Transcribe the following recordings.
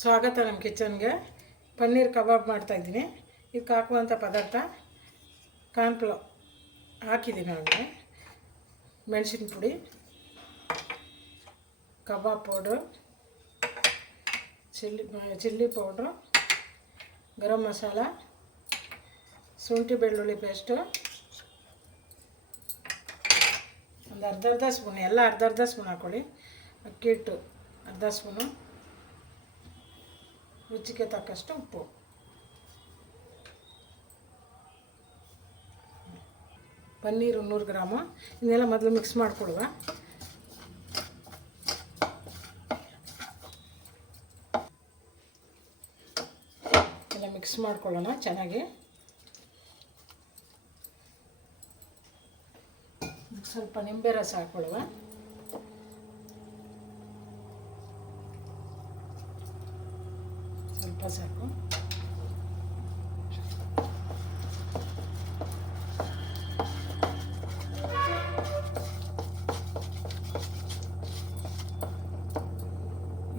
ಸ್ವಾಗತ ನಮ್ಮ ಕಿಚನ್ಗೆ. ಪನ್ನೀರ್ ಕಬಾಬ್ ಮಾಡ್ತಾಯಿದ್ದೀನಿ. ಇದಕ್ಕೆ ಹಾಕುವಂಥ ಪದಾರ್ಥ ಕಾರ್ನ್ಫ್ಲವರ್ ಹಾಕಿದ್ದೀನಿ, ಅವನಿಗೆ ಮೆಣಸಿನ ಪುಡಿ, ಕಬಾಬ್ powder, chilli powder, garam masala, ಶುಂಠಿ ಬೆಳ್ಳುಳ್ಳಿ ಪೇಸ್ಟು, ಒಂದು ಅರ್ಧ ಸ್ಪೂನ್, ಎಲ್ಲ ಅರ್ಧ ಸ್ಪೂನ್ ಹಾಕ್ಕೊಳ್ಳಿ. ಅಕ್ಕಿ ಹಿಟ್ಟು ಅರ್ಧ ಸ್ಪೂನು, ರುಚಿಗೆ ತಕ್ಕಷ್ಟು ಉಪ್ಪು. ಪನ್ನೀರು 100 ಗ್ರಾಮು. ಇದನ್ನೆಲ್ಲ ಮೊದಲು ಮಿಕ್ಸ್ ಮಾಡಿಕೊಡುವ. ಎಲ್ಲ ಮಿಕ್ಸ್ ಮಾಡ್ಕೊಳ್ಳೋಣ ಚೆನ್ನಾಗಿ. ಸ್ವಲ್ಪ ನಿಂಬೆ ರಸ ಹಾಕ್ಕೊಳ್ಳುವ. ಸ್ವಲ್ಪ ಸಾಕು.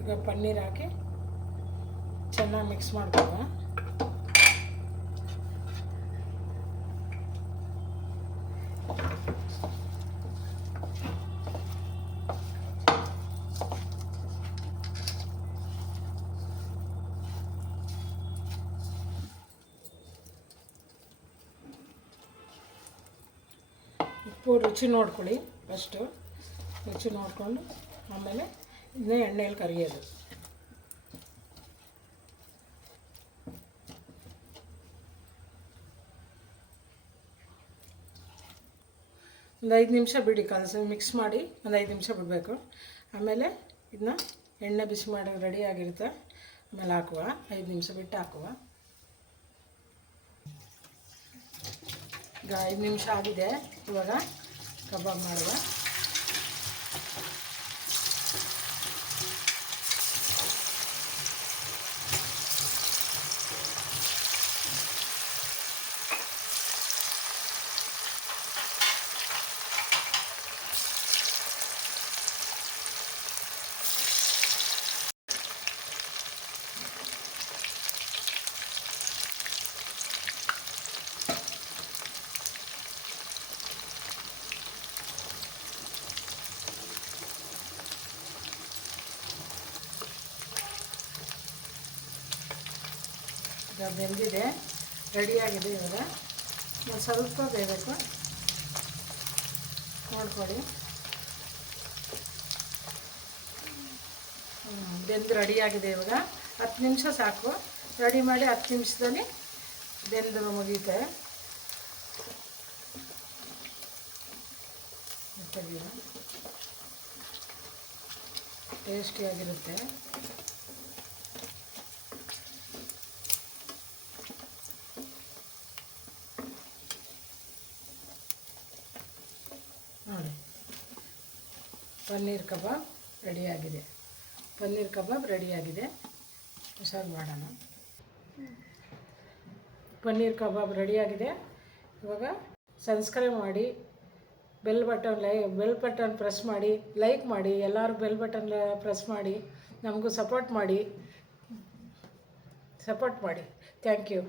ಈಗ ಪನ್ನೀರ್ ಹಾಕಿ ಚೆನ್ನಾಗಿ ಮಿಕ್ಸ್ ಮಾಡ್ಕೊಳ್ಳುವ. ಉಪ್ಪು ರುಚಿ ನೋಡ್ಕೊಳ್ಳಿ. ಫಸ್ಟು ರುಚಿ ನೋಡಿಕೊಂಡು ಆಮೇಲೆ ಇದನ್ನೇ ಎಣ್ಣೆಯಲ್ಲಿ ಕರಿಯೋದು. ಒಂದು 5 ನಿಮಿಷ ಬಿಡಿ, ಮಿಕ್ಸ್ ಮಾಡಿ ಒಂದು 5 ನಿಮಿಷ ಬಿಡಬೇಕು. ಆಮೇಲೆ ಇದನ್ನ ಎಣ್ಣೆ ಬಿಸಿ ಮಾಡಿ ರೆಡಿ ಆಗಿರುತ್ತೆ. ಆಮೇಲೆ ಹಾಕುವ, 5 ನಿಮಿಷ ಬಿಟ್ಟು ಹಾಕುವ. ಈಗ 5 ನಿಮಿಷ ಆಗಿದೆ. ಇವಾಗ ಕಬಾಬ್ ಮಾಡುವ. ಬೆಂದಿದೆ, ರೆಡಿಯಾಗಿದೆ. ಇವಾಗ ಒಂದು ಸ್ವಲ್ಪ ಬೇಯಬೇಕು, ನೋಡ್ಕೊಳ್ಳಿ. ಬೆಂದು ರೆಡಿಯಾಗಿದೆ. ಇವಾಗ 10 ನಿಮಿಷ ಸಾಕು. ರೆಡಿ ಮಾಡಿ 10 ನಿಮಿಷದಲ್ಲಿ ಬೆಂದು ಮುಗಿಯುತ್ತೆ. ಟೇಸ್ಟಿಯಾಗಿರುತ್ತೆ. ನೋಡಿ, ಪನ್ನೀರ್ ಕಬಾಬ್ ರೆಡಿಯಾಗಿದೆ. ಪನ್ನೀರ್ ಕಬಾಬ್ ರೆಡಿಯಾಗಿದೆ. ಸರ್ವ್ ಮಾಡೋಣ. ಪನ್ನೀರ್ ಕಬಾಬ್ ರೆಡಿಯಾಗಿದೆ. ಇವಾಗ ಸಬ್ಸ್ಕ್ರೈಬ್ ಮಾಡಿ, ಬೆಲ್ ಬಟನ್ ಪ್ರೆಸ್ ಮಾಡಿ, ಲೈಕ್ ಮಾಡಿ. ಎಲ್ಲರೂ ಬೆಲ್ ಬಟನ್ ಪ್ರೆಸ್ ಮಾಡಿ ನಮಗೂ ಸಪೋರ್ಟ್ ಮಾಡಿ. Thank you.